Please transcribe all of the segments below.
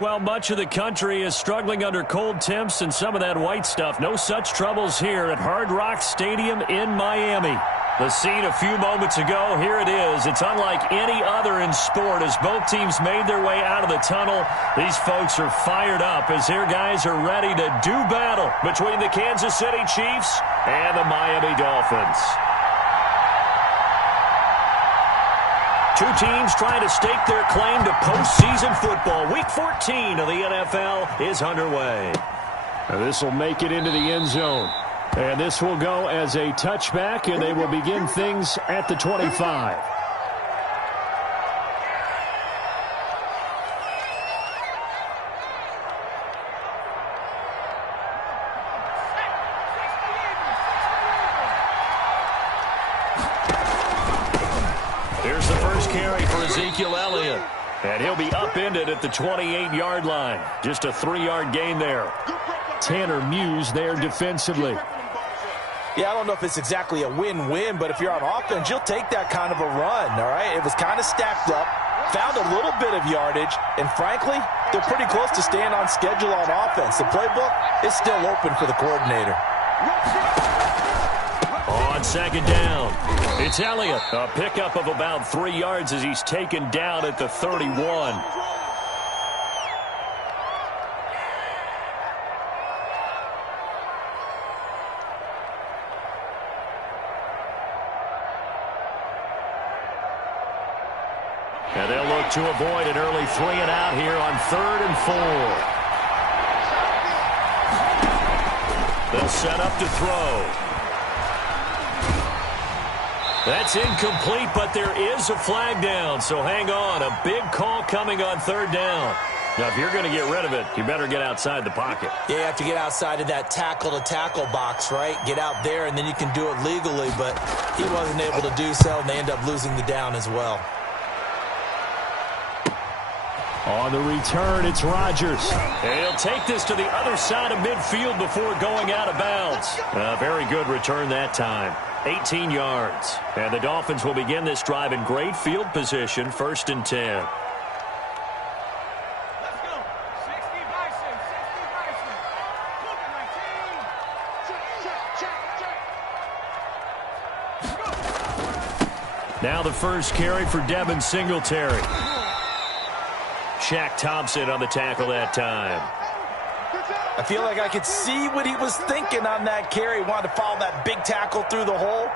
Well, much of the country is struggling under cold temps and some of that white stuff. No such troubles here at Hard Rock Stadium in Miami. The scene a few moments ago, here it is. It's unlike any other in sport as both teams made their way out of the tunnel. These folks are fired up as their guys are ready to do battle between the Kansas City Chiefs and the Miami Dolphins. Two teams trying to stake their claim to postseason football. Week 14 of the NFL is underway. This will make it into the end zone. And this will go as a touchback, and they will begin things at the 25. Here's the first carry for Ezekiel Elliott. And he'll be upended at the 28-yard line. Just a 3-yard gain there. Tanner Muse there defensively. Yeah, I don't know if it's exactly a win-win, but if you're on offense, you'll take that kind of a run, all right? It was kind of stacked up, found a little bit of yardage, and frankly, they're pretty close to staying on schedule on offense. The playbook is still open for the coordinator. On second down, it's Elliott. A pickup of about 3 yards as he's taken down at the 31. And they'll look to avoid an early 3-and-out here on 3rd and 4. They'll set up to throw. That's incomplete, but there is a flag down, so hang on. A big call coming on 3rd down. Now, if you're going to get rid of it, you better get outside the pocket. Yeah, you have to get outside of that tackle-to-tackle box, right? Get out there, and then you can do it legally, but he wasn't able to do so, and they end up losing the down as well. On the return, it's Rodgers. And he'll take this to the other side of midfield before going out of bounds. A very good return that time. 18 yards. And the Dolphins will begin this drive in great field position, 1st and 10. Now the first carry for Devin Singletary. Shaq Thompson on the tackle that time. I feel like I could see what he was thinking on that carry. Wanted to follow that big tackle through the hole.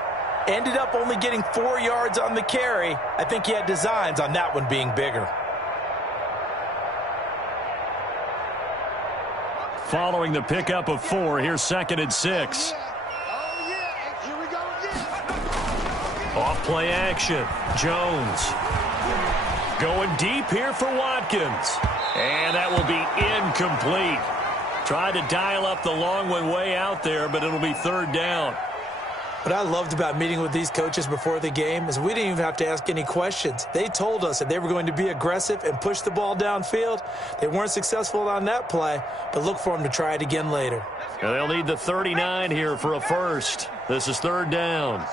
Ended up only getting 4 yards on the carry. I think he had designs on that one being bigger. Following the pickup of 4, here's 2nd and 6. Off play action. Jones. Going deep here for Watkins. And that will be incomplete. Tried to dial up the long one way out there, but it'll be 3rd down. What I loved about meeting with these coaches before the game is we didn't even have to ask any questions. They told us that they were going to be aggressive and push the ball downfield. They weren't successful on that play, but look for them to try it again later. And they'll need the 39 here for a first. This is 3rd down.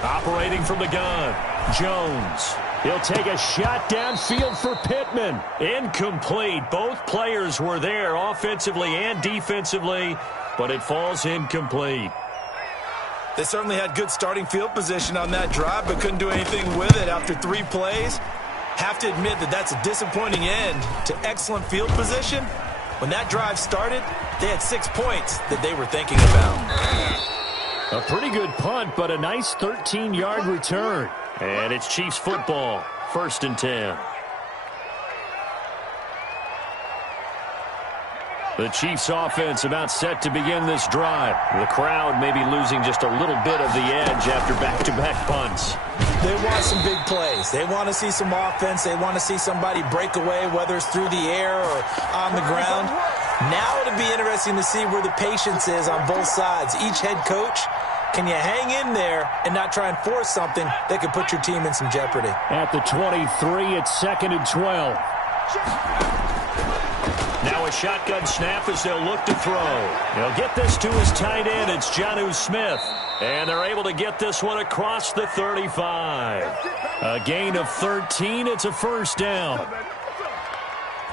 Operating from the gun, Jones. He'll take a shot downfield for Pittman. Incomplete. Both players were there offensively and defensively, but it falls incomplete. They certainly had good starting field position on that drive, but couldn't do anything with it after 3 plays. Have to admit that that's a disappointing end to excellent field position. When that drive started, they had 6 points that they were thinking about. A pretty good punt, but a nice 13-yard return. And it's Chiefs football, 1st and 10. The Chiefs offense about set to begin this drive. The crowd may be losing just a little bit of the edge after back-to-back punts. They want some big plays. They want to see some offense. They want to see somebody break away, whether it's through the air or on the ground. Now it'll be interesting to see where the patience is on both sides. Each head coach, can you hang in there and not try and force something that could put your team in some jeopardy? At the 23, it's 2nd and 12. Now a shotgun snap as they'll look to throw. They'll get this to his tight end. It's Jonnu Smith. And they're able to get this one across the 35. A gain of 13. It's a first down.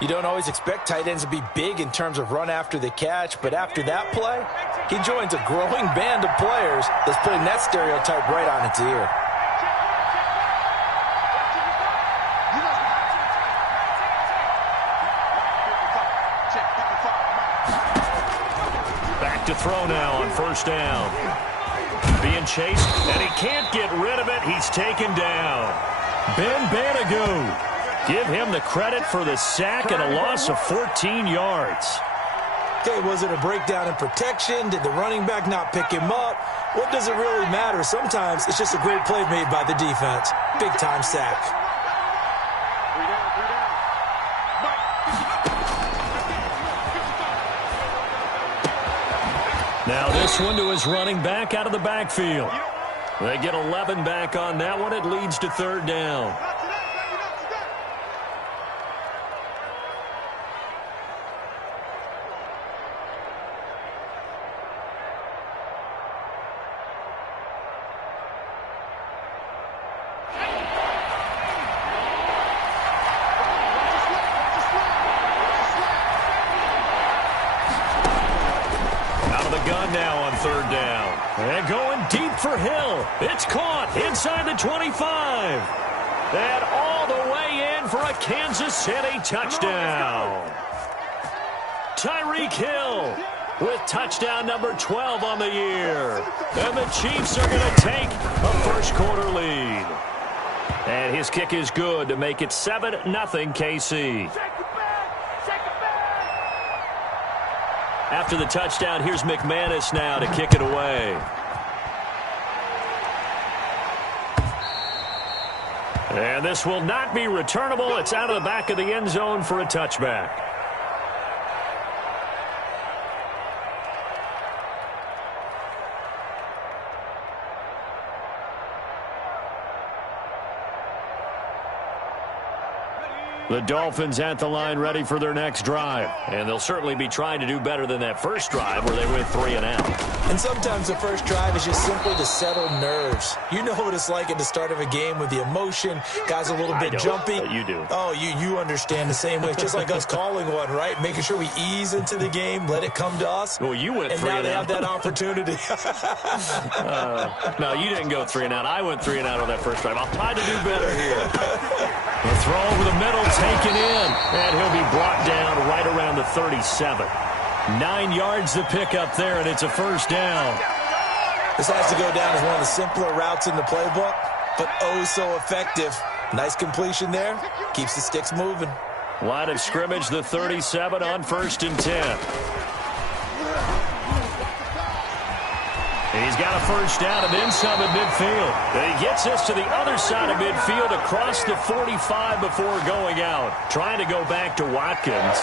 You don't always expect tight ends to be big in terms of run after the catch, but after that play, he joins a growing band of players that's putting that stereotype right on its ear. Back to throw now on first down. Being chased, and he can't get rid of it. He's taken down. Ben Banogu. Give him the credit for the sack and a loss of 14 yards. Okay, was it a breakdown in protection? Did the running back not pick him up? What does it really matter? Sometimes it's just a great play made by the defense. Big-time sack. Now this one to his running back out of the backfield. They get 11 back on that one. It leads to third down. Now on third down. And going deep for Hill. It's caught inside the 25. And all the way in for a Kansas City touchdown. Tyreek Hill with touchdown number 12 on the year. And the Chiefs are going to take a first quarter lead. And his kick is good to make it 7-0 KC. After the touchdown, here's McManus now to kick it away. And this will not be returnable. It's out of the back of the end zone for a touchback. The Dolphins at the line ready for their next drive. And they'll certainly be trying to do better than that first drive where they went 3 and out. And sometimes the first drive is just simply to settle nerves. You know what it's like at the start of a game with the emotion. Guys a little bit jumpy. You do. Oh, you understand the same way. It's just like us calling one, right? Making sure we ease into the game, let it come to us. Well, you went 3 and out. And now they have that opportunity. No, you didn't go 3 and out. I went 3 and out on that first drive. I'll try to do better here. The throw over the middle, taken in. And he'll be brought down right around the 37. 9 yards to pick up there, and it's a first down. This has to go down as one of the simpler routes in the playbook, but oh so effective. Nice completion there. Keeps the sticks moving. Line of scrimmage, the 37 on 1st and 10. He's got a first down and then some at midfield. And he gets this to the other side of midfield across the 45 before going out. Trying to go back to Watkins.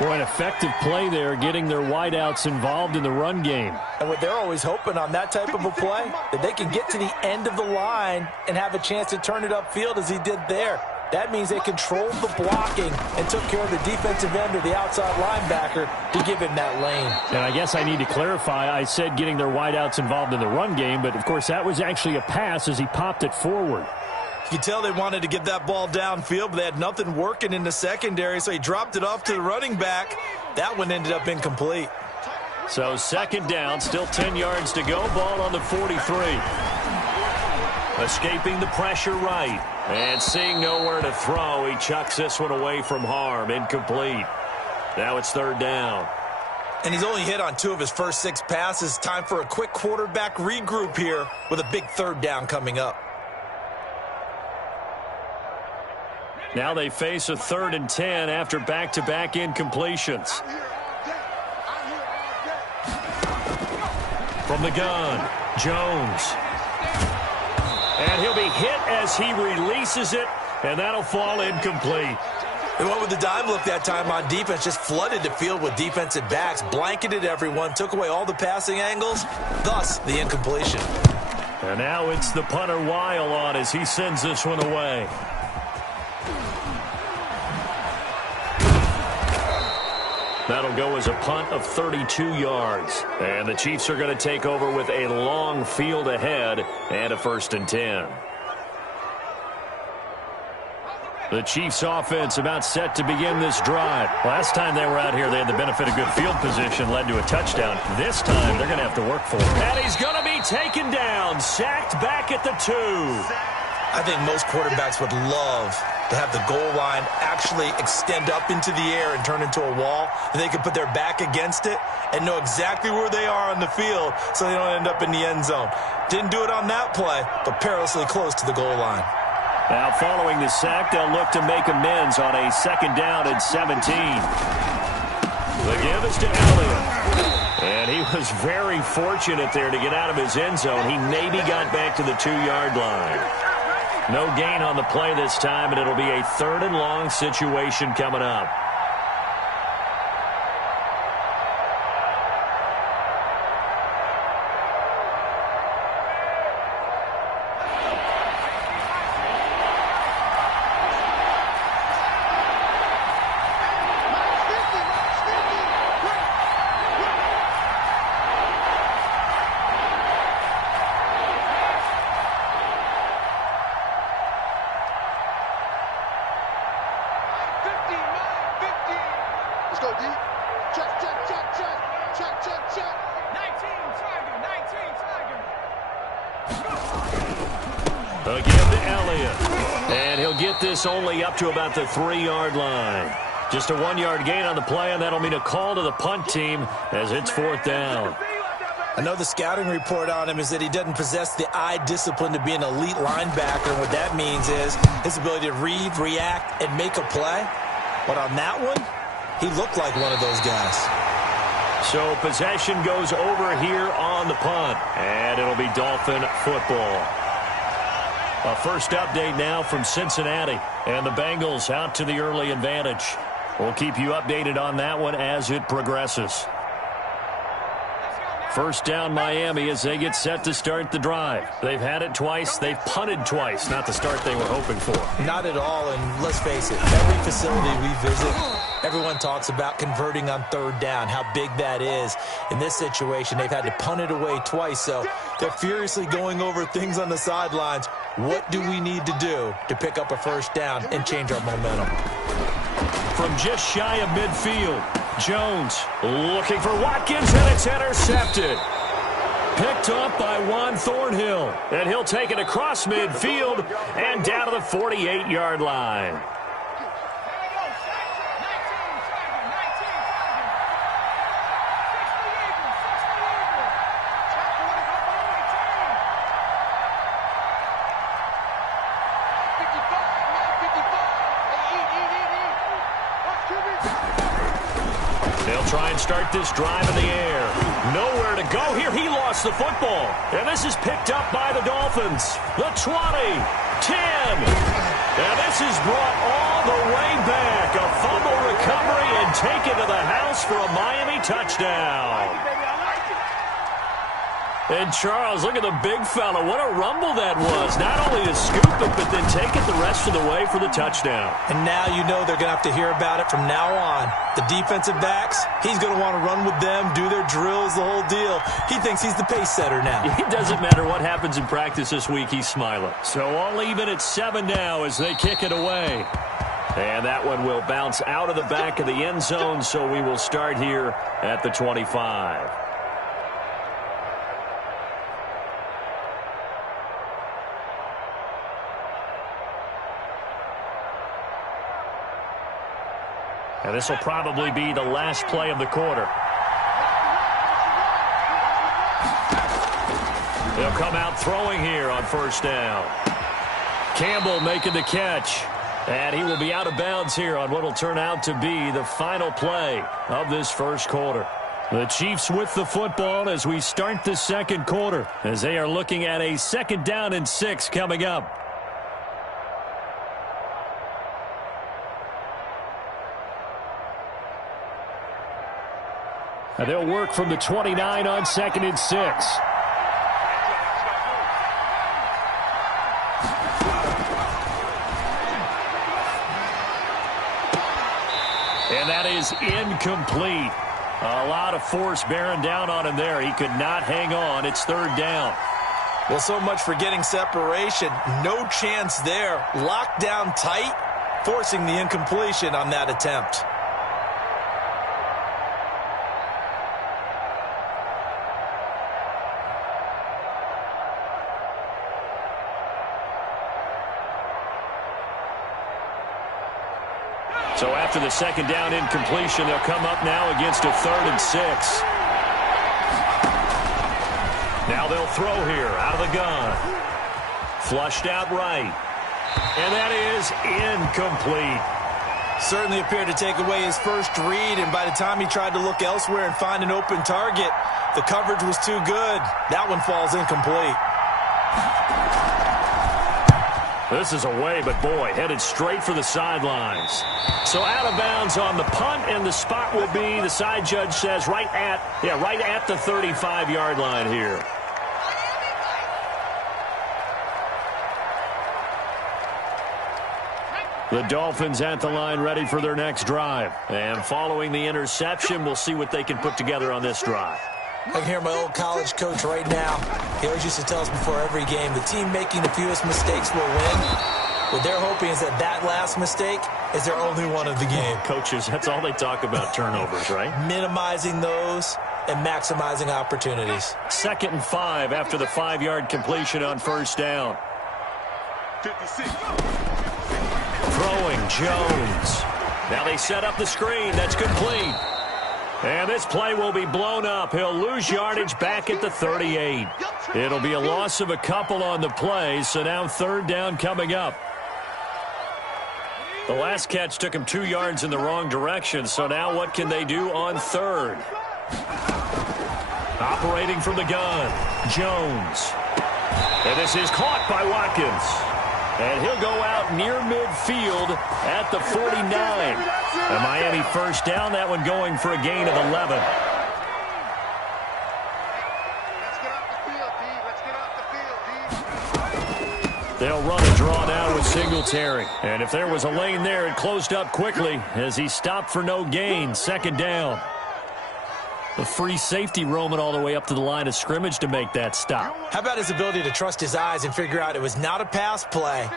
Boy, an effective play there, getting their wideouts involved in the run game. And what they're always hoping on that type of a play, that they can get to the end of the line and have a chance to turn it upfield as he did there. That means they controlled the blocking and took care of the defensive end or the outside linebacker to give him that lane. And I guess I need to clarify, I said getting their wideouts involved in the run game, but of course that was actually a pass as he popped it forward. You could tell they wanted to get that ball downfield, but they had nothing working in the secondary, so he dropped it off to the running back. That one ended up incomplete. So 2nd down, still 10 yards to go. Ball on the 43. Escaping the pressure right. And seeing nowhere to throw, he chucks this one away from harm. Incomplete. Now it's 3rd down. And he's only hit on 2 of his first 6 passes. Time for a quick quarterback regroup here with a big 3rd down coming up. Now they face a 3rd and 10 after back-to-back incompletions. From the gun, Jones. And he'll be hit as he releases it, and that'll fall incomplete. They went with the dime look that time on defense, just flooded the field with defensive backs, blanketed everyone, took away all the passing angles, thus the incompletion. And now it's the punter Weil on as he sends this one away. That'll go as a punt of 32 yards. And the Chiefs are going to take over with a long field ahead and a 1st and 10. The Chiefs offense about set to begin this drive. Last time they were out here, they had the benefit of good field position, led to a touchdown. This time, they're going to have to work for it. And he's going to be taken down, sacked back at the 2. I think most quarterbacks would love to have the goal line actually extend up into the air and turn into a wall. And they could put their back against it and know exactly where they are on the field so they don't end up in the end zone. Didn't do it on that play, but perilously close to the goal line. Now, following the sack, they'll look to make amends on a 2nd down and 17. The give is to Elliott. And he was very fortunate there to get out of his end zone. He maybe got back to the 2-yard line. No gain on the play this time, and it'll be a 3rd and long situation coming up. Again to Elliott. And he'll get this only up to about the 3-yard line. Just a 1-yard gain on the play, and that'll mean a call to the punt team as it's 4th down. I know the scouting report on him is that he doesn't possess the eye discipline to be an elite linebacker. And what that means is his ability to read, react, and make a play. But on that one, he looked like one of those guys. So possession goes over here on the punt, and it'll be Dolphin football. A first update now from Cincinnati, and the Bengals out to the early advantage. We'll keep you updated on that one as it progresses. 1st down Miami as they get set to start the drive. They've had it twice. They've punted twice. Not the start they were hoping for. Not at all, and let's face it, every facility we visit, everyone talks about converting on 3rd down, how big that is. In this situation, they've had to punt it away twice, so they're furiously going over things on the sidelines. What do we need to do to pick up a 1st down and change our momentum? From just shy of midfield, Jones looking for Watkins, and it's intercepted. Picked up by Juan Thornhill, and he'll take it across midfield and down to the 48-yard line. They'll try and start this drive in the air. Nowhere to go here. He lost the football. And this is picked up by the Dolphins. The 20, 10. And this is brought all the way back. A fumble recovery and taken to the house for a Miami touchdown. And Charles, look at the big fella. What a rumble that was. Not only to scoop it, but then take it the rest of the way for the touchdown. And now you know they're going to have to hear about it from now on. The defensive backs, he's going to want to run with them, do their drills, the whole deal. He thinks he's the pace setter now. It doesn't matter what happens in practice this week, he's smiling. So all even at 7 now as they kick it away. And that one will bounce out of the back of the end zone, so we will start here at the 25. And this will probably be the last play of the quarter. They'll come out throwing here on 1st down. Campbell making the catch. And he will be out of bounds here on what will turn out to be the final play of this 1st quarter. The Chiefs with the football as we start the 2nd quarter, as they are looking at a 2nd down and 6 coming up. And they'll work from the 29 on 2nd and 6. And that is incomplete. A lot of force bearing down on him there. He could not hang on. It's third down. Well, so much for getting separation. No chance there. Locked down tight, forcing the incompletion on that attempt. So after the second down incompletion, they'll come up now against a 3rd and 6. Now they'll throw here out of the gun. Flushed out right. And that is incomplete. Certainly appeared to take away his first read, and by the time he tried to look elsewhere and find an open target, the coverage was too good. That one falls incomplete. This is away, but boy, headed straight for the sidelines. So out of bounds on the punt, and the spot will be, the side judge says, right at the 35-yard line here. The Dolphins at the line ready for their next drive. And following the interception, we'll see what they can put together on this drive. I can hear my old college coach right now. He always used to tell us before every game, the team making the fewest mistakes will win. What they're hoping is that last mistake is their only one of the game. Coaches, that's all they talk about, turnovers, right? Minimizing those and maximizing opportunities. 2nd and 5 after the 5-yard completion on first down. 56. Throwing Jones. Now they set up the screen. That's complete. And this play will be blown up. He'll lose yardage back at the 38. It'll be a loss of a couple on the play, so now 3rd down coming up. The last catch took him 2 yards in the wrong direction, so now what can they do on 3rd? Operating from the gun, Jones. And this is caught by Watkins. And he'll go out near midfield at the 49. A Miami first down, that one going for a gain of 11. They'll run a draw now with Singletary. And if there was a lane there, it closed up quickly as he stopped for no gain. 2nd down. The free safety roaming all the way up to the line of scrimmage to make that stop. How about his ability to trust his eyes and figure out it was not a pass play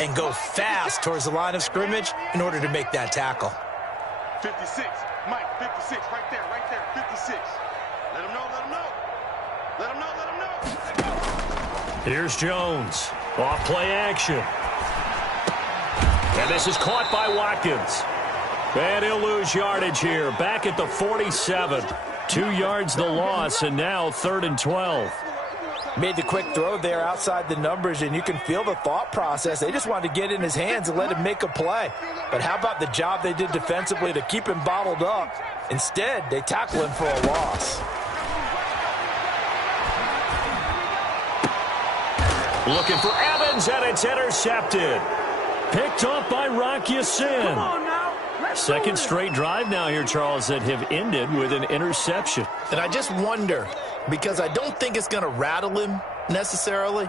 and go fast towards the line of scrimmage in order to make that tackle. 56. Mike, 56. Right there, 56. Let him know, let him know. Let him know, let him know. Here's Jones. Off play action. And this is caught by Watkins. And he'll lose yardage here. Back at the 47. 2 yards the loss, and now 3rd and 12. Made the quick throw there outside the numbers, and you can feel the thought process. They just wanted to get in his hands and let him make a play. But how about the job they did defensively to keep him bottled up? Instead, they tackle him for a loss. Looking for Evans, and it's intercepted. Picked off by Rock Ya-Sin. 2nd straight drive now here, Charles, that have ended with an interception. And I just wonder, because I don't think it's going to rattle him necessarily,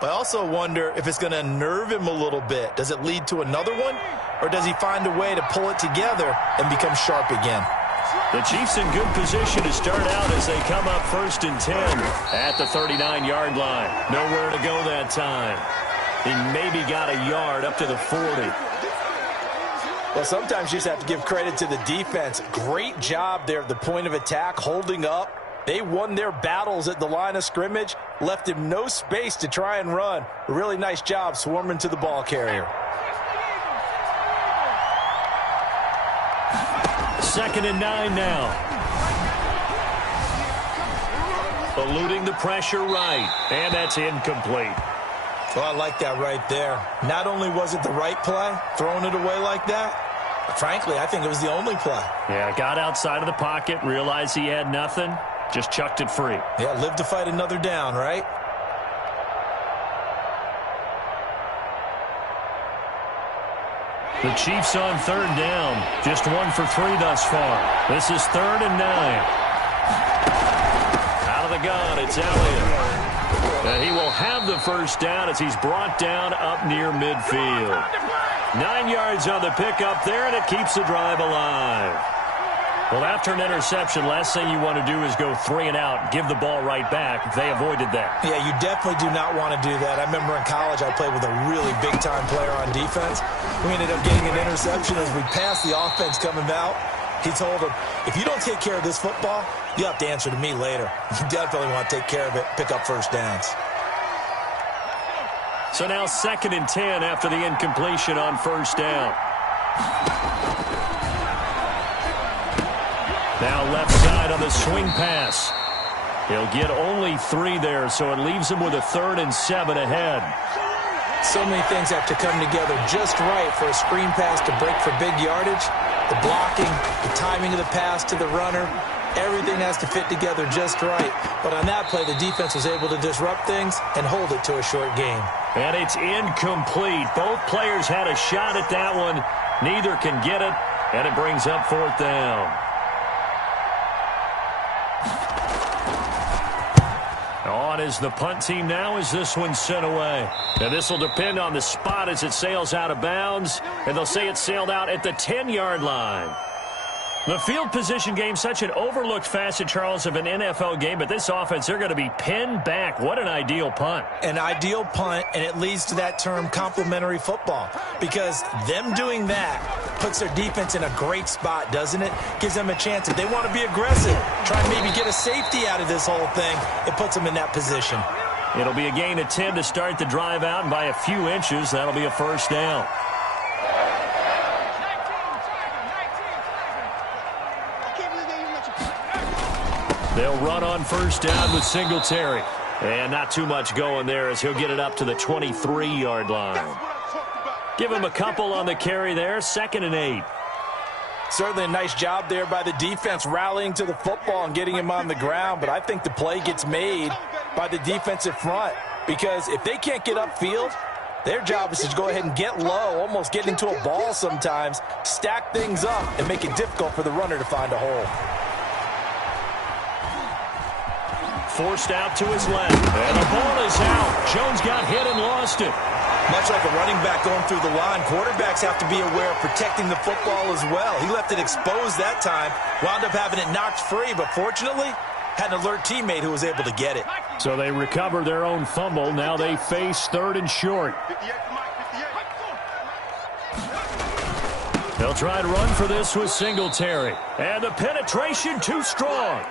but I also wonder if it's going to nerve him a little bit. Does it lead to another one, or does he find a way to pull it together and become sharp again? The Chiefs in good position to start out as they come up 1st and 10 at the 39-yard line. Nowhere to go that time. He maybe got a yard up to the 40. Well, sometimes you just have to give credit to the defense. Great job there at the point of attack, holding up. They won their battles at the line of scrimmage, left him no space to try and run. A really nice job swarming to the ball carrier. 2nd and 9 now. Eluding the pressure right, and that's incomplete. Well, I like that right there. Not only was it the right play, throwing it away like that, but frankly, I think it was the only play. Yeah, got outside of the pocket, realized he had nothing, just chucked it free. Yeah, live to fight another down, right? The Chiefs on 3rd down. Just 1 for 3 thus far. This is 3rd and 9. Out of the gun, it's Elliott. And he will have the first down as he's brought down up near midfield. 9 yards on the pickup there, and it keeps the drive alive. Well, after an interception, last thing you want to do is go 3 and out, give the ball right back. They avoided that. Yeah, you definitely do not want to do that. I remember in college I played with a really big-time player on defense. We ended up getting an interception as we passed the offense coming out. He told him, if you don't take care of this football, you have to answer to me later. You definitely want to take care of it, pick up first downs. So now 2nd and 10 after the incompletion on first down. Now left side on the swing pass. He'll get only 3 there, so it leaves him with a 3rd and 7 ahead. So many things have to come together just right for a screen pass to break for big yardage. The blocking, the timing of the pass to the runner, everything has to fit together just right. But on that play, the defense was able to disrupt things and hold it to a short game. And it's incomplete. Both players had a shot at that one. Neither can get it, and it brings up 4th down. On is the punt team now as this one's sent away. And this will depend on the spot as it sails out of bounds. And they'll say it sailed out at the 10-yard line. The field position game, such an overlooked facet, Charles, of an NFL game. But this offense, they're going to be pinned back. What an ideal punt. An ideal punt, and it leads to that term complementary football. Because them doing that puts their defense in a great spot, doesn't it? Gives them a chance. If they want to be aggressive, try and maybe get a safety out of this whole thing, it puts them in that position. It'll be a gain of 10 to start the drive out, and by a few inches, that'll be a first down. They'll run on first down with Singletary. And not too much going there as he'll get it up to the 23-yard line. Give him a couple on the carry there, 2nd and 8. Certainly a nice job there by the defense rallying to the football and getting him on the ground, but I think the play gets made by the defensive front because if they can't get upfield, their job is to go ahead and get low, almost get into a ball sometimes, stack things up, and make it difficult for the runner to find a hole. Forced out to his left, and the ball is out. Jones got hit and lost it. Much like a running back going through the line, quarterbacks have to be aware of protecting the football as well. He left it exposed that time, wound up having it knocked free, but fortunately had an alert teammate who was able to get it. So they recover their own fumble. Now they face 3rd and short. 58 to Mike, 58. They'll try to run for this with Singletary. And the penetration too strong.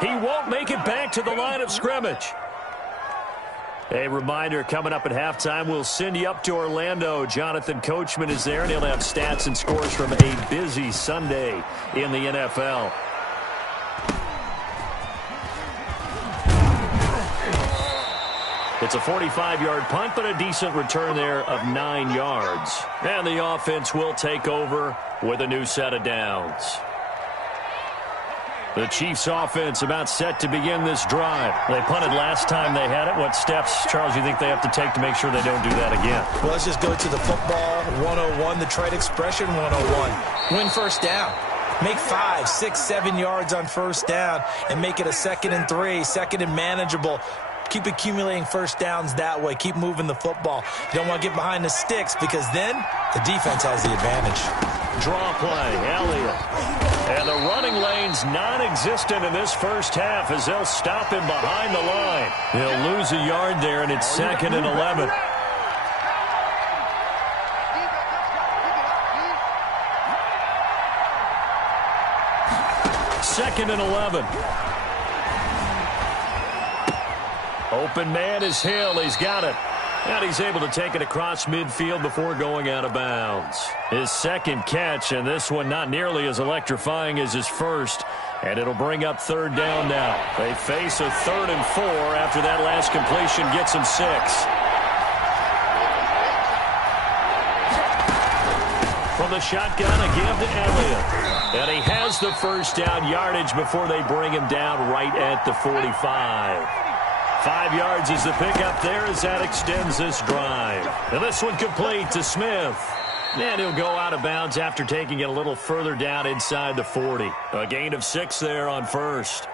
He won't make it back to the line of scrimmage. A reminder, coming up at halftime, we'll send you up to Orlando. Jonathan Coachman is there, and he'll have stats and scores from a busy Sunday in the NFL. It's a 45-yard punt, but a decent return there of 9 yards. And the offense will take over with a new set of downs. The Chiefs offense about set to begin this drive. They punted last time they had it. What steps, Charles, you think they have to take to make sure they don't do that again? Well, let's just go to the football 101, the trite expression 101. Win first down. Make 5, 6, 7 yards on first down and make it a 2nd and 3, 2nd and manageable. Keep accumulating first downs that way. Keep moving the football. You don't want to get behind the sticks because then the defense has the advantage. Draw play, Elliott. And the running lane's non-existent in this first half as they'll stop him behind the line. He'll lose a yard there, and it's 2nd and 11. Second and 11. Open man is Hill. He's got it. And he's able to take it across midfield before going out of bounds. His second catch, and this one not nearly as electrifying as his first. And it'll bring up 3rd down now. They face a 3rd and 4 after that last completion gets him 6. From the shotgun, a give to Elliott. And he has the first down yardage before they bring him down right at the 45. 5 yards is the pickup there as that extends this drive. And this one complete to Smith. And he'll go out of bounds after taking it a little further down inside the 40. A gain of 6 there on first.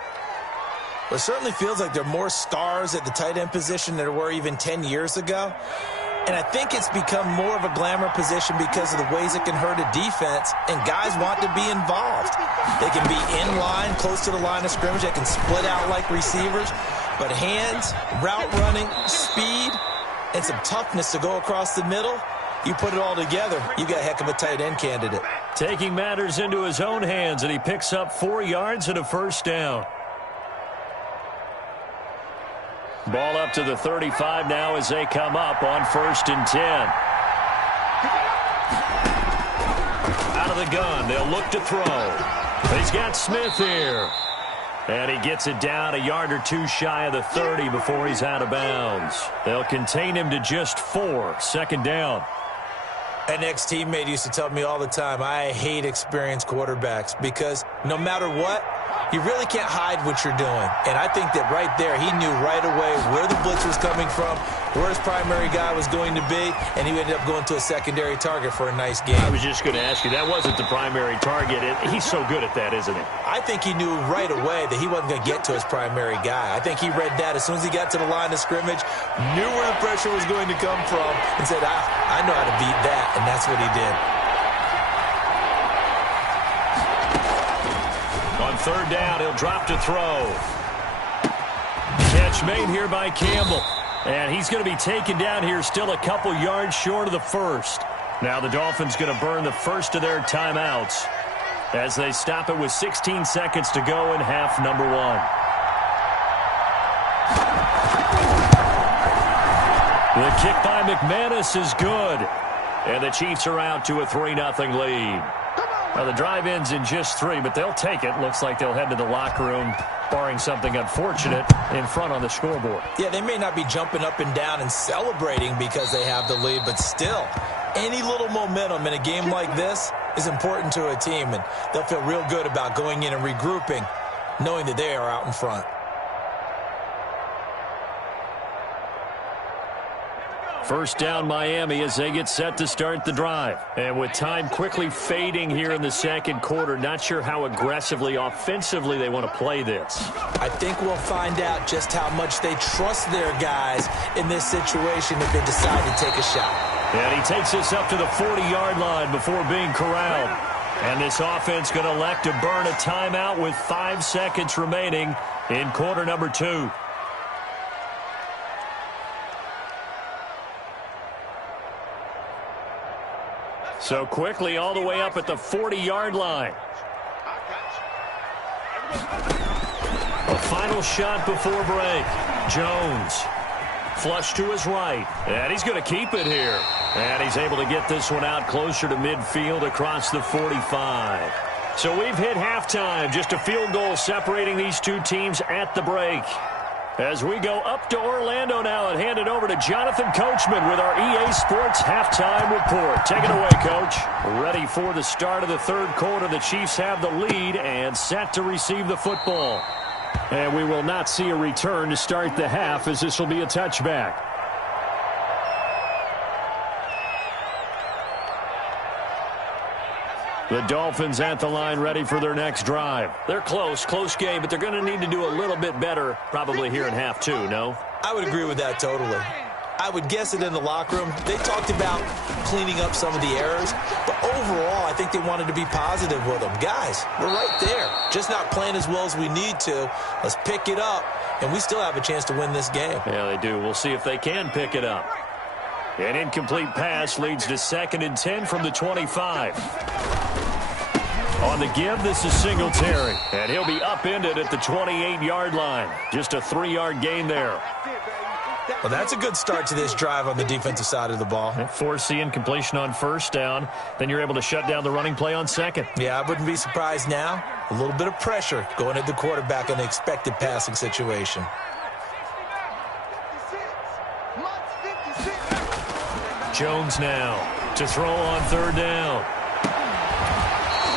Well, it certainly feels like there are more stars at the tight end position than there were even 10 years ago. And I think it's become more of a glamour position because of the ways it can hurt a defense, and guys want to be involved. They can be in line, close to the line of scrimmage. They can split out like receivers. But hands, route running, speed, and some toughness to go across the middle, you put it all together, you got a heck of a tight end candidate. Taking matters into his own hands, and he picks up 4 yards and a first down. Ball up to the 35 now as they come up on 1st and 10. Out of the gun, they'll look to throw. He's got Smith here. And he gets it down a yard or two shy of the 30 before he's out of bounds. They'll contain him to just 4, 2nd down. An ex-teammate used to tell me all the time, I hate experienced quarterbacks because no matter what, you really can't hide what you're doing. And I think that right there, he knew right away where the blitz was coming from, where his primary guy was going to be, and he ended up going to a secondary target for a nice game. I was just going to ask you, that wasn't the primary target. He's so good at that, isn't he? I think he knew right away that he wasn't going to get to his primary guy. I think he read that as soon as he got to the line of scrimmage, knew where the pressure was going to come from, and said, I know how to beat that, and that's what he did. On 3rd down, he'll drop to throw. Catch made here by Campbell. And he's going to be taken down here still a couple yards short of the 1st. Now the Dolphins going to burn the first of their timeouts as they stop it with 16 seconds to go in half number 1. The kick by McManus is good. And the Chiefs are out to a 3-0 lead. Well, the drive ends in just 3, but they'll take it. Looks like they'll head to the locker room, barring something unfortunate, in front on the scoreboard. Yeah, they may not be jumping up and down and celebrating because they have the lead, but still, any little momentum in a game like this is important to a team, and they'll feel real good about going in and regrouping, knowing that they are out in front. First down Miami as they get set to start the drive. And with time quickly fading here in the 2nd quarter, not sure how aggressively, offensively they want to play this. I think we'll find out just how much they trust their guys in this situation if they decide to take a shot. And he takes us up to the 40-yard line before being corralled. And this offense going to elect to burn a timeout with 5 seconds remaining in quarter number 2. So quickly all the way up at the 40-yard line. A final shot before break. Jones. Flush to his right. And he's going to keep it here. And he's able to get this one out closer to midfield across the 45. So we've hit halftime. Just a field goal separating these two teams at the break. As we go up to Orlando now and hand it over to Jonathan Coachman with our EA Sports Halftime Report. Take it away, Coach. Ready for the start of the 3rd quarter. The Chiefs have the lead and set to receive the football. And we will not see a return to start the half as this will be a touchback. The Dolphins at the line ready for their next drive. They're close game, but they're going to need to do a little bit better probably here in half 2, no? I would agree with that totally. I would guess it in the locker room. They talked about cleaning up some of the errors, but overall I think they wanted to be positive with them. Guys, we're right there. Just not playing as well as we need to. Let's pick it up, and we still have a chance to win this game. Yeah, they do. We'll see if they can pick it up. An incomplete pass leads to 2nd and 10 from the 25. On the give, this is Singletary. And he'll be upended at the 28-yard line. Just a 3-yard gain there. Well, that's a good start to this drive on the defensive side of the ball. Force the incompletion on 1st down. Then you're able to shut down the running play on 2nd. Yeah, I wouldn't be surprised now. A little bit of pressure going at the quarterback in the expected passing situation. Jones now to throw on 3rd down.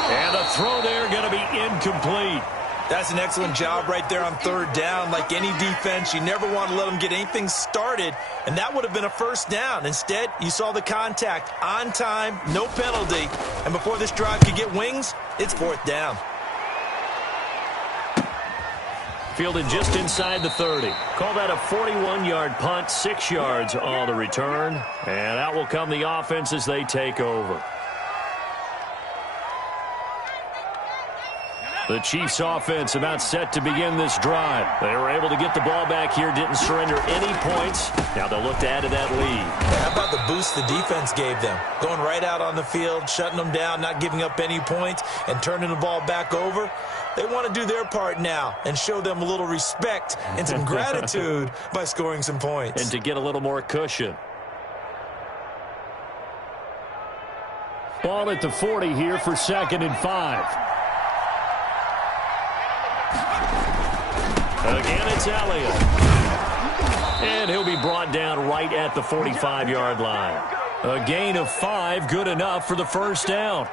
And the throw there going to be incomplete. That's an excellent job right there on 3rd down. Like any defense, you never want to let them get anything started, and that would have been a 1st down. Instead, you saw the contact on time, no penalty, and before this drive could get wings, it's 4th down. fielded just inside the 30. Call that a 41-yard punt, 6 yards on the return. And out will come the offense as they take over. The Chiefs offense about set to begin this drive. They were able to get the ball back here, didn't surrender any points. Now they'll look to add to that lead. How about the boost the defense gave them? Going right out on the field, shutting them down, not giving up any points, and turning the ball back over. They want to do their part now and show them a little respect and some gratitude by scoring some points. And to get a little more cushion. Ball at the 40 here for 2nd and 5. Again, it's Elliott. And he'll be brought down right at the 45-yard line. A gain of 5, good enough for the first down.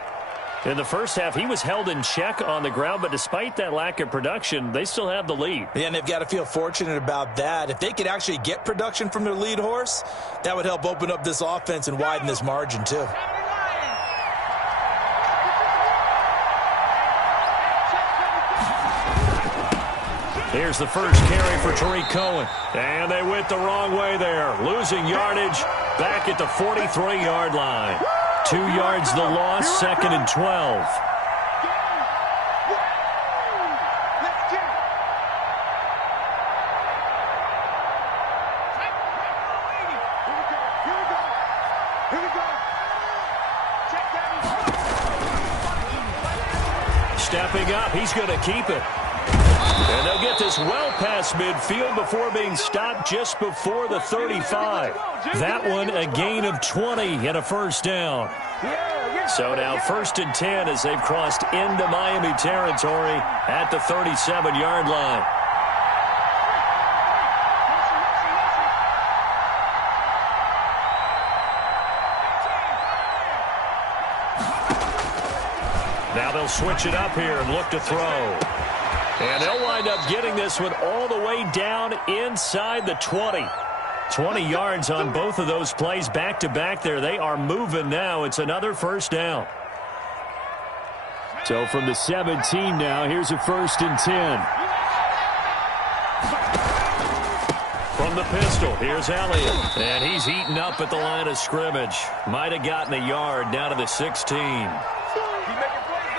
In the first half, he was held in check on the ground, but despite that lack of production, they still have the lead. Yeah, and they've got to feel fortunate about that. If they could actually get production from their lead horse, that would help open up this offense and widen this margin, too. Here's the first carry for Tariq Cohen. And they went the wrong way there. Losing yardage back at the 43-yard line. 2 yards the loss, 2nd and 12. Stepping up, he's going to keep it. And they'll get this well past midfield before being stopped just before the 35. That one a gain of 20 and a first down. So now 1st and 10 as they've crossed into Miami territory at the 37-yard line. Now they'll switch it up here and look to throw. And they'll wind up getting this one all the way down inside the 20. 20 yards on both of those plays back-to-back there. They are moving now. It's another first down. So from the 17 now, here's a 1st and 10. From the pistol, here's Elliott. And he's eaten up at the line of scrimmage. Might have gotten a yard down to the 16.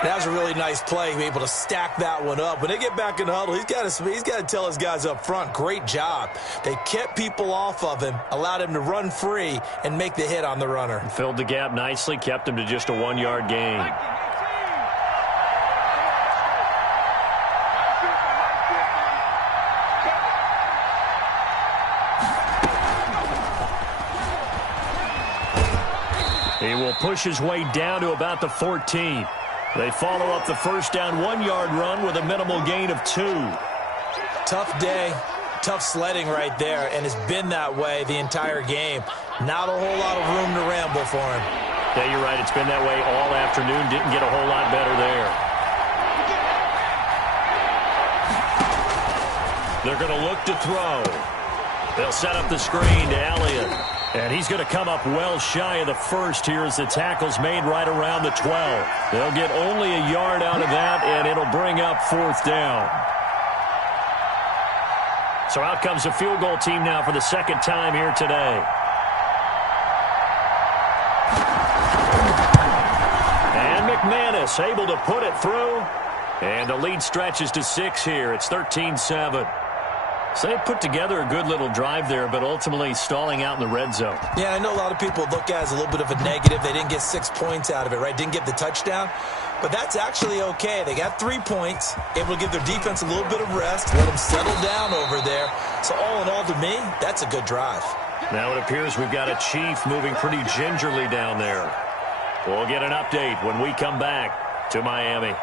That was a really nice play, be able to stack that one up. When they get back in the huddle, he's got to tell his guys up front, great job. They kept people off of him, allowed him to run free, and make the hit on the runner. Filled the gap nicely, kept him to just a 1-yard gain. He will push his way down to about the 14. They follow up the first down 1-yard run with a minimal gain of 2. Tough day, tough sledding right there, and it's been that way the entire game. Not a whole lot of room to ramble for him. Yeah, you're right. It's been that way all afternoon. Didn't get a whole lot better there. They're going to look to throw. They'll set up the screen to Elliott. And he's going to come up well shy of the first here as the tackle's made right around the 12. They'll get only a yard out of that, and it'll bring up 4th down. So out comes the field goal team now for the 2nd time here today. And McManus able to put it through. And the lead stretches to 6 here. It's 13-7. So they put together a good little drive there, but ultimately stalling out in the red zone. Yeah, I know a lot of people look at it as a little bit of a negative. They didn't get 6 points out of it, right? Didn't get the touchdown. But that's actually okay. They got 3 points, able to give their defense a little bit of rest, let them settle down over there. So all in all, to me, that's a good drive. Now it appears we've got a Chief moving pretty gingerly down there. We'll get an update when we come back to Miami.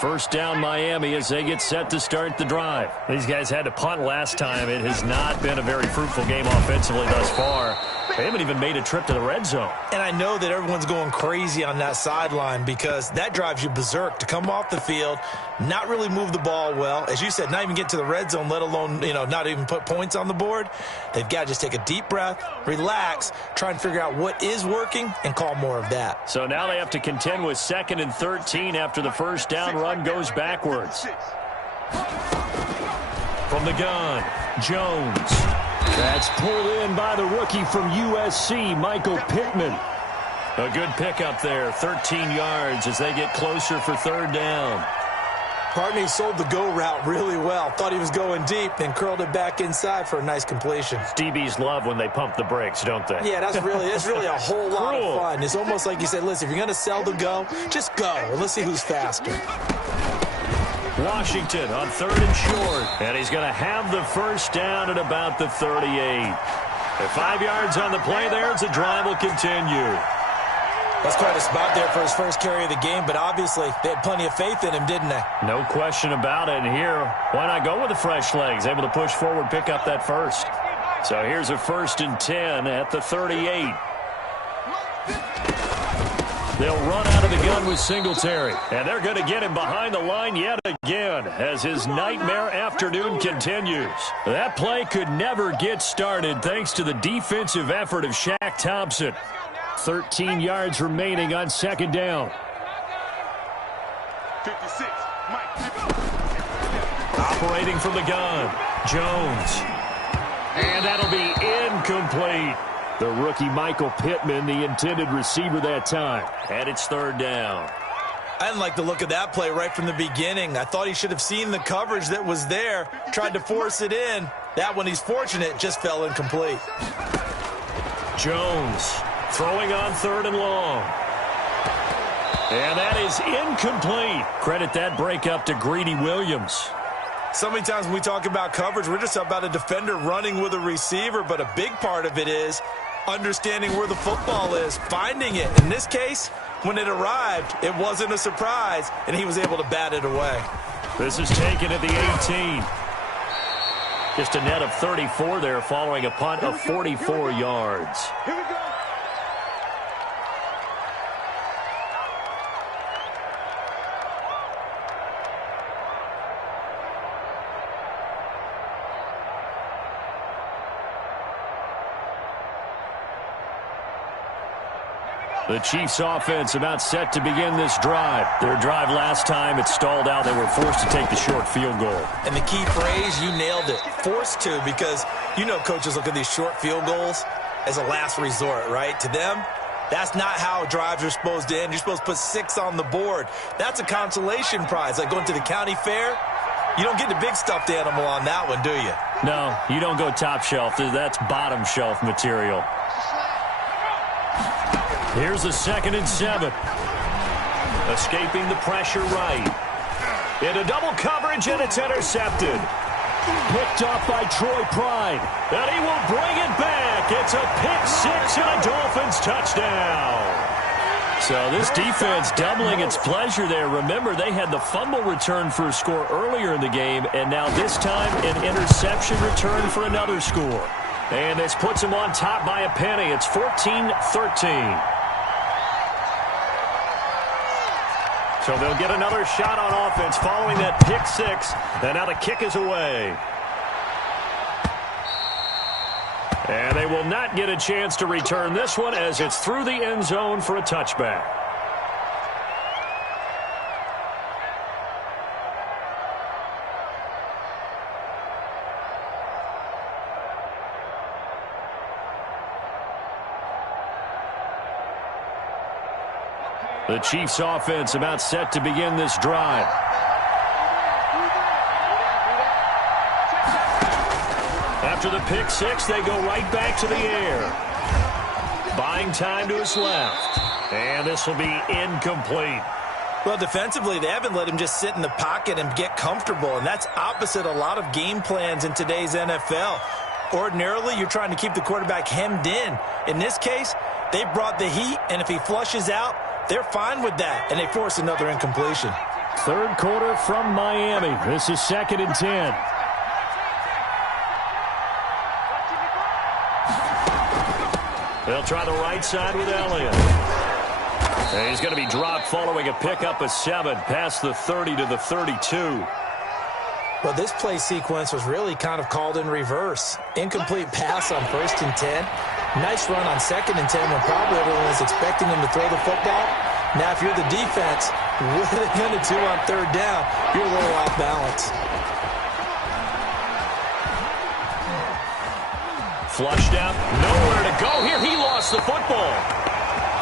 First down Miami as they get set to start the drive. These guys had to punt last time. It has not been a very fruitful game offensively thus far. They haven't even made a trip to the red zone. And I know that everyone's going crazy on that sideline because that drives you berserk to come off the field, not really move the ball well. As you said, not even get to the red zone, let alone, not even put points on the board. They've got to just take a deep breath, relax, try and figure out what is working, and call more of that. So now they have to contend with 2nd and 13 after the first down run goes backwards. From the gun, Jones. That's pulled in by the rookie from USC, Michael Pittman. A good pickup there, 13 yards as they get closer for 3rd down. Partney sold the go route really well. Thought he was going deep, then curled it back inside for a nice completion. DBs love when they pump the brakes, don't they? Yeah, that's really a whole lot of fun. It's almost like you said, listen, if you're going to sell the go, just go, and let's see who's faster. Washington on 3rd and short, and he's going to have the first down at about the 38. At 5 yards on the play there as the drive will continue. That's quite a spot there for his first carry of the game, but obviously they had plenty of faith in him, didn't they? No question about it. And here, why not go with the fresh legs? Able to push forward, pick up that first. So here's a 1st and 10 at the 38. They'll run out of the gun with Singletary. And they're going to get him behind the line yet again as his nightmare afternoon continues. That play could never get started thanks to the defensive effort of Shaq Thompson. 13 yards remaining on 2nd down. 56, Mike. Operating from the gun, Jones. And that'll be incomplete. The rookie Michael Pittman, the intended receiver that time. And it's 3rd down. I didn't like the look of that play right from the beginning. I thought he should have seen the coverage that was there, tried to force it in. That one, he's fortunate, just fell incomplete. Jones throwing on 3rd and long. And that is incomplete. Credit that breakup to Greedy Williams. So many times when we talk about coverage, we're just about a defender running with a receiver, but a big part of it is understanding where the football is, finding it. In this case, when it arrived, it wasn't a surprise, and he was able to bat it away. This is taken at the 18. Just a net of 34 there following a punt of 44 yards. Here we go. The Chiefs offense about set to begin this drive. Their drive last time, it stalled out. They were forced to take the short field goal. And the key phrase, you nailed it, forced to, because coaches look at these short field goals as a last resort, right? To them, that's not how drives are supposed to end. You're supposed to put 6 on the board. That's a consolation prize, like going to the county fair. You don't get the big stuffed animal on that one, do you? No, you don't go top shelf. That's bottom shelf material. Here's a 2nd and 7. Escaping the pressure right. Into double coverage, and it's intercepted. Picked off by Troy Pride. And he will bring it back. It's a pick 6 and a Dolphins touchdown. So this defense doubling its pleasure there. Remember, they had the fumble return for a score earlier in the game, and now this time an interception return for another score. And this puts them on top by a penny. It's 14-13. So they'll get another shot on offense following that pick 6. And now the kick is away. And they will not get a chance to return this one as it's through the end zone for a touchback. The Chiefs offense about set to begin this drive. After the pick 6, they go right back to the air. Buying time to his left. And this will be incomplete. Well, defensively, they haven't let him just sit in the pocket and get comfortable, and that's opposite a lot of game plans in today's NFL. Ordinarily, you're trying to keep the quarterback hemmed in. In this case, they brought the heat, and if he flushes out, they're fine with that, and they force another incompletion. 3rd quarter from Miami. This is 2nd and 10. They'll try the right side with Elliott. And he's going to be dropped following a pickup of 7 past the 30 to the 32. Well, this play sequence was really kind of called in reverse. Incomplete pass on 1st and 10. Nice run on 2nd and 10 when probably everyone was expecting him to throw the football. Now, if you're the defense, what are they going to do on 3rd down? You're a little off balance. Flushed out. Nowhere to go here. He lost the football.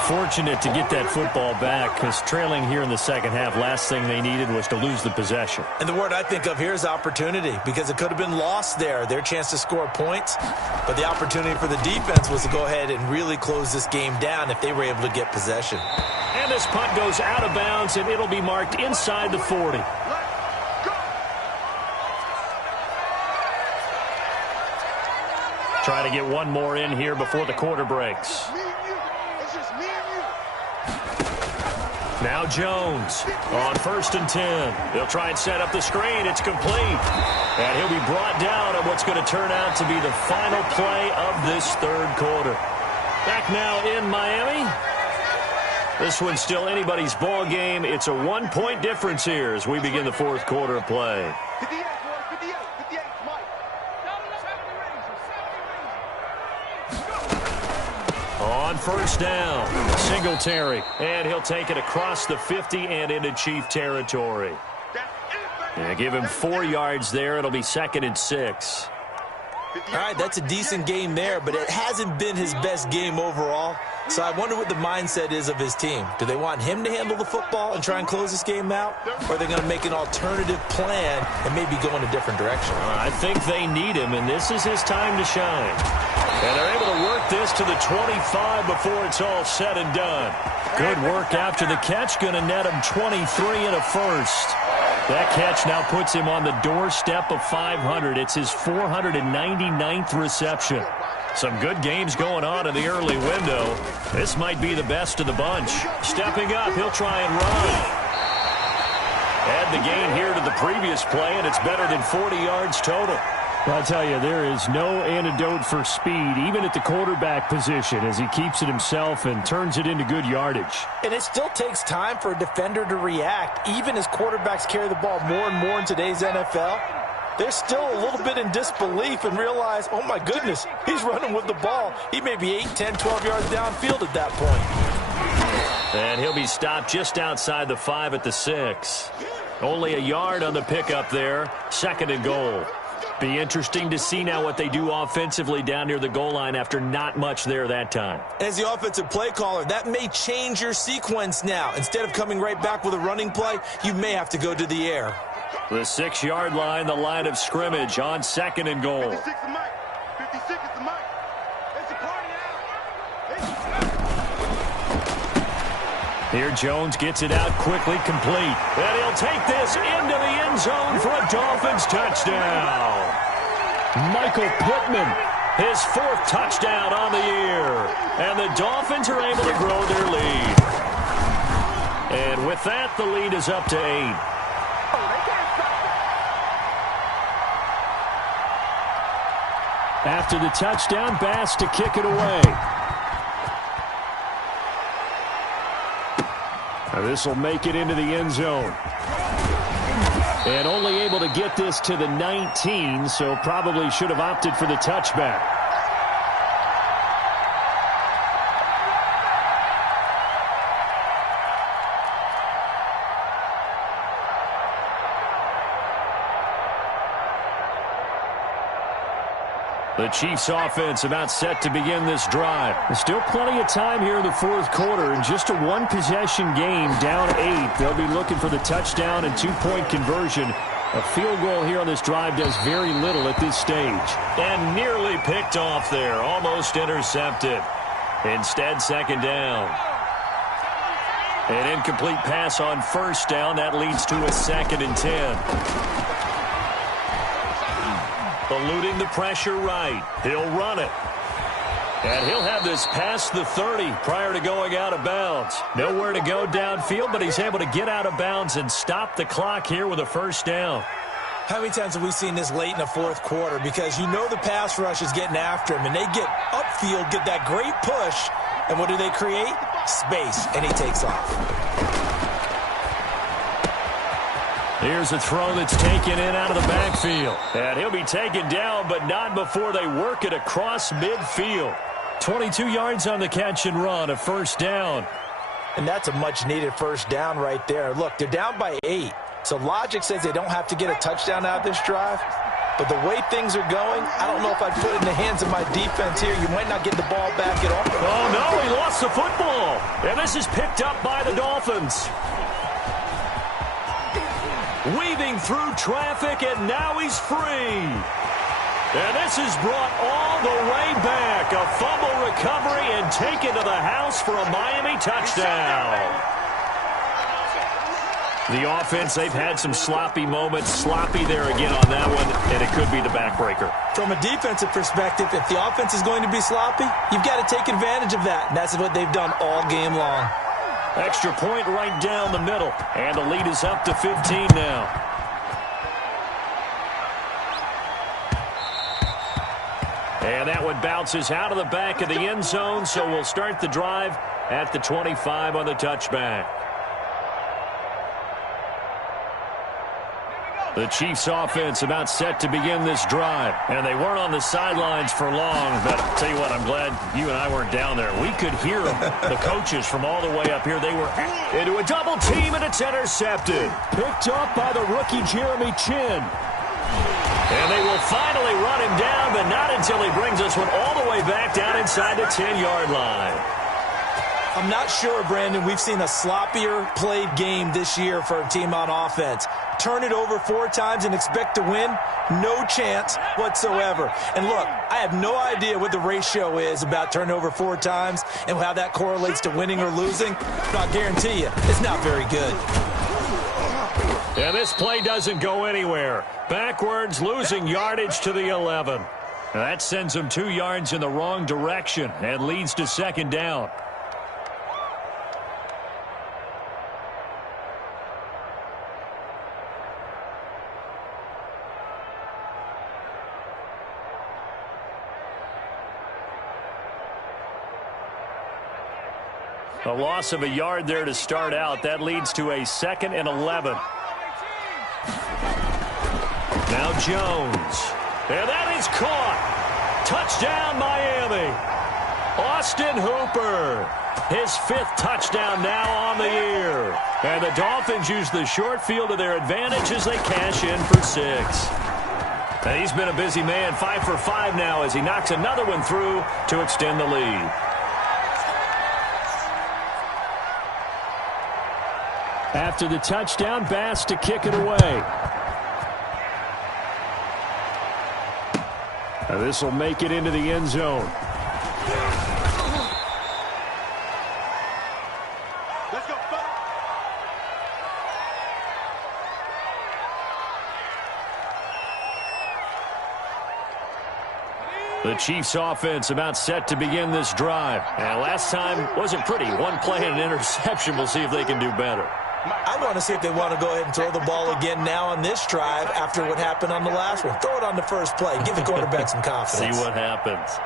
Fortunate to get that football back because trailing here in the second half, last thing they needed was to lose the possession. And the word I think of here is opportunity because it could have been lost there, their chance to score points. But the opportunity for the defense was to go ahead and really close this game down if they were able to get possession. And this punt goes out of bounds, and it'll be marked inside the 40. Try to get one more in here before the quarter breaks. Now Jones on 1st and 10. He'll try and set up the screen. It's complete. And he'll be brought down on what's going to turn out to be the final play of this 3rd quarter. Back now in Miami. This one's still anybody's ball game. It's a 1-point difference here as we begin the 4th quarter of play. 58, 58, Mike. On 1st down, Singletary, and he'll take it across the 50 and into Chief territory. Yeah, give him 4 yards there. It'll be 2nd and 6. All right, that's a decent game there, but it hasn't been his best game overall. So I wonder what the mindset is of his team. Do they want him to handle the football and try and close this game out? Or are they going to make an alternative plan and maybe go in a different direction? I think they need him, and this is his time to shine. And they're able to work this to the 25 before it's all said and done. Good work after the catch. Going to net him 23 and a first. That catch now puts him on the doorstep of 500. It's his 499th reception. Some good games going on in the early window. This might be the best of the bunch. Stepping up, he'll try and run. Add the gain here to the previous play, and it's better than 40 yards total. I'll tell you, there is no antidote for speed, even at the quarterback position, as he keeps it himself and turns it into good yardage. And it still takes time for a defender to react, even as quarterbacks carry the ball more and more in today's NFL. They're still a little bit in disbelief and realize, oh, my goodness, he's running with the ball. He may be 8, 10, 12 yards downfield at that point. And he'll be stopped just outside the 5 at the 6. Only a yard on the pickup there. 2nd and goal. Be interesting to see now what they do offensively down near the goal line after not much there that time. As the offensive play caller, that may change your sequence now. Instead of coming right back with a running play, you may have to go to the air. The 6-yard line, the line of scrimmage on 2nd and goal. 56 is Mike. 56 is the Mike. It's a party now. Here Jones gets it out quickly, complete. And he'll take this into the end zone for a Dolphins touchdown. Michael Pittman, his 4th touchdown on the year. And the Dolphins are able to grow their lead. And with that, the lead is up to 8. After the touchdown, Bass to kick it away. Now this will make it into the end zone. And only able to get this to the 19, so probably should have opted for the touchback. The Chiefs offense about set to begin this drive. There's still plenty of time here in the 4th quarter. In just a 1-possession game, down 8. They'll be looking for the touchdown and 2-point conversion. A field goal here on this drive does very little at this stage. And nearly picked off there. Almost intercepted. Instead, 2nd down. An incomplete pass on 1st down. That leads to a 2nd and 10. Eluding the pressure right. He'll run it. And he'll have this past the 30 prior to going out of bounds. Nowhere to go downfield, but he's able to get out of bounds and stop the clock here with a 1st down. How many times have we seen this late in the fourth quarter? Because you know the pass rush is getting after him, and they get upfield, get that great push, and what do they create? Space, and he takes off. Here's a throw that's taken in out of the backfield. And he'll be taken down, but not before they work it across midfield. 22 yards on the catch and run, a first down. And that's a much-needed first down right there. Look, they're down by 8. So logic says they don't have to get a touchdown out of this drive. But the way things are going, I don't know if I'd put it in the hands of my defense here. You might not get the ball back at all. Oh, no, he lost the football. And this is picked up by the Dolphins. Weaving through traffic, and now he's free. And this is brought all the way back. A fumble recovery and taken to the house for a Miami touchdown. The offense, they've had some sloppy moments. Sloppy there again on that one, and it could be the backbreaker. From a defensive perspective, if the offense is going to be sloppy, you've got to take advantage of that. And that's what they've done all game long. Extra point right down the middle. And the lead is up to 15 now. And that one bounces out of the back of the end zone, so we'll start the drive at the 25 on the touchback. The Chiefs offense about set to begin this drive. And they weren't on the sidelines for long, but I'll tell you what, I'm glad you and I weren't down there. We could hear them, the coaches from all the way up here. They were into a double team, and it's intercepted. Picked up by the rookie Jeremy Chinn. And they will finally run him down, but not until he brings us one all the way back down inside the 10-yard line. I'm not sure, Brandon, we've seen a sloppier played game this year for a team on offense. Turn it over 4 times and expect to win? No chance whatsoever. And look, I have no idea what the ratio is about turning over 4 times and how that correlates to winning or losing. But I guarantee you, it's not very good. And this play doesn't go anywhere. Backwards, losing yardage to the 11. And that sends them 2 yards in the wrong direction and leads to second down. A loss of a yard there to start out. That leads to a 2nd and 11. Now Jones. And that is caught. Touchdown, Miami. Austin Hooper. His 5th touchdown now on the year. And the Dolphins use the short field to their advantage as they cash in for 6. And he's been a busy man. 5 for 5 now as he knocks another one through to extend the lead. After the touchdown, Bass to kick it away. And this will make it into the end zone. Let's go, go. The Chiefs offense about set to begin this drive. And last time wasn't pretty. 1 play and an interception. We'll see if they can do better. I want to see if they want to go ahead and throw the ball again now on this drive after what happened on the last one. Throw it on the first play. Give the quarterback some confidence. See what happens.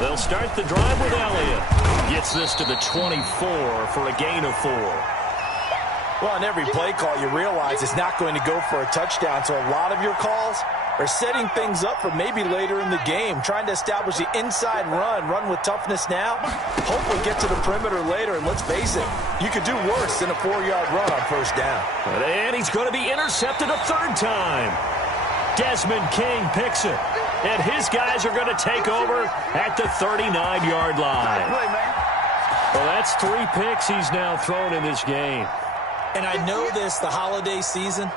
They'll start the drive with Elliott. Gets this to the 24 for a gain of 4. Well, on every play call, you realize it's not going to go for a touchdown. So a lot of your calls are setting things up for maybe later in the game, trying to establish the inside run with toughness now. Hopefully get to the perimeter later, and let's face it, you could do worse than a 4-yard run on first down. And he's going to be intercepted a 3rd time. Desmond King picks it, and his guys are going to take over at the 39-yard line. Well, that's 3 picks he's now thrown in this game. And I know this, the holiday season,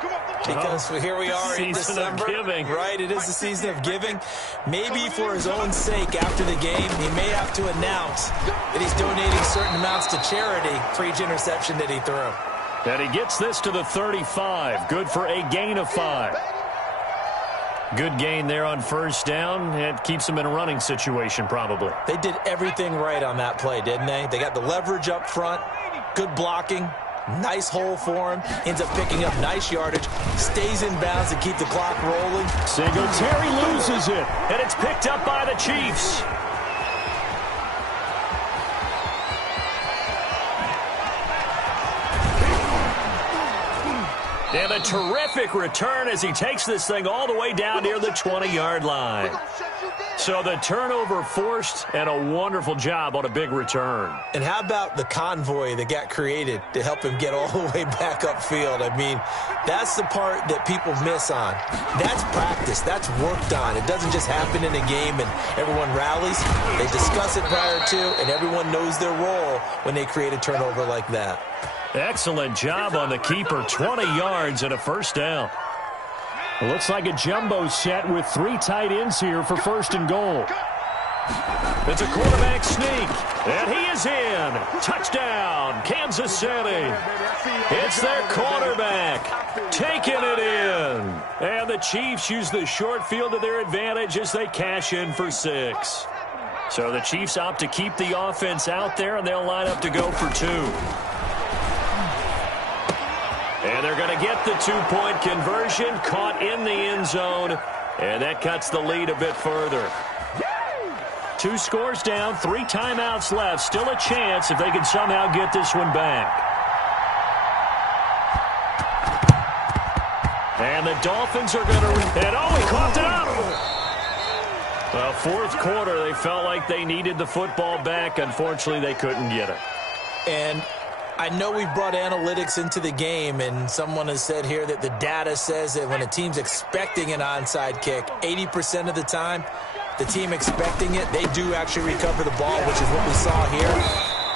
because here we are in December. Season of giving. Right, it is the season of giving. Maybe for his own sake after the game, he may have to announce that he's donating certain amounts to charity for each interception that he threw. And he gets this to the 35. Good for a gain of 5. Good gain there on first down. It keeps them in a running situation probably. They did everything right on that play, didn't they? They got the leverage up front, good blocking, Nice hole for him. Ends up picking up nice yardage. Stays in bounds to keep the clock rolling. Singletary loses it. And it's picked up by the Chiefs. And a terrific return as he takes this thing all the way down near the 20-yard line. So the turnover forced, and a wonderful job on a big return. And how about the convoy that got created to help him get all the way back upfield? I mean, that's the part that people miss on. That's practice. That's worked on. It doesn't just happen in a game and everyone rallies. They discuss it prior to, and everyone knows their role when they create a turnover like that. Excellent job on the keeper. 20 yards and a first down. It looks like a jumbo set with 3 tight ends here for first and goal. It's a quarterback sneak, and he is in. Touchdown, Kansas City. It's their quarterback taking it in. And the Chiefs use the short field to their advantage as they cash in for 6. So the Chiefs opt to keep the offense out there, and they'll line up to go for 2. And they're going to get the 2-point conversion, caught in the end zone, and that cuts the lead a bit further. 2 scores down, 3 timeouts left. Still a chance if they can somehow get this one back. And the Dolphins are going to... And oh, he coughed it up! Well, fourth quarter, they felt like they needed the football back. Unfortunately, they couldn't get it. And I know we've brought analytics into the game, and someone has said here that the data says that when a team's expecting an onside kick, 80% of the time, the team expecting it, they do actually recover the ball, which is what we saw here.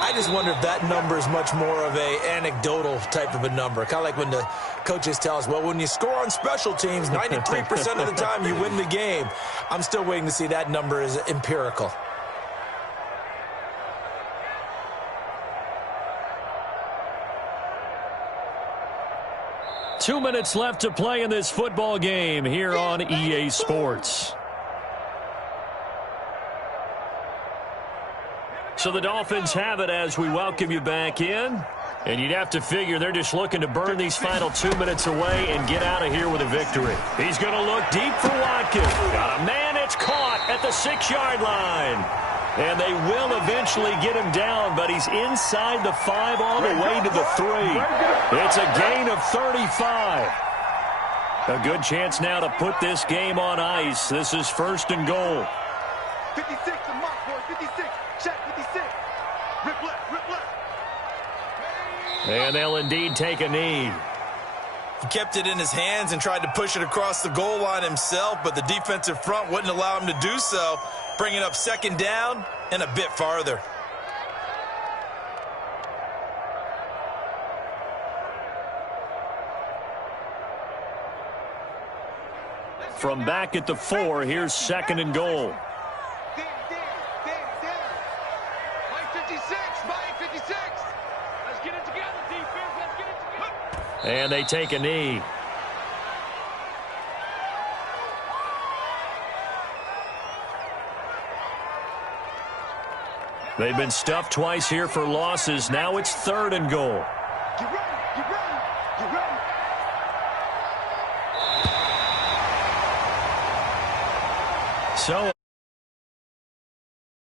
I just wonder if that number is much more of a anecdotal type of a number. Kind of like when the coaches tell us, well, when you score on special teams, 93% of the time you win the game. I'm still waiting to see that number is empirical. Two minutes left to play in this football game here on EA Sports. So the Dolphins have it as we welcome you back in. And you'd have to figure they're just looking to burn these final 2 minutes away and get out of here with a victory. He's going to look deep for Watkins. Got a man, it's caught at the 6-yard line. And they will eventually get him down, but he's inside the 5 all the way to the 3. It's a gain of 35. A good chance now to put this game on ice. This is first and goal. 56 to mark, boys. 56. Check 56. Rip left, rip left. And they'll indeed take a knee. He kept it in his hands and tried to push it across the goal line himself, but the defensive front wouldn't allow him to do so, bringing up second down and a bit farther. From back at the 4, here's second and goal. And they take a knee. They've been stuffed twice here for losses. Now it's third and goal. Get ready, get ready, get ready. So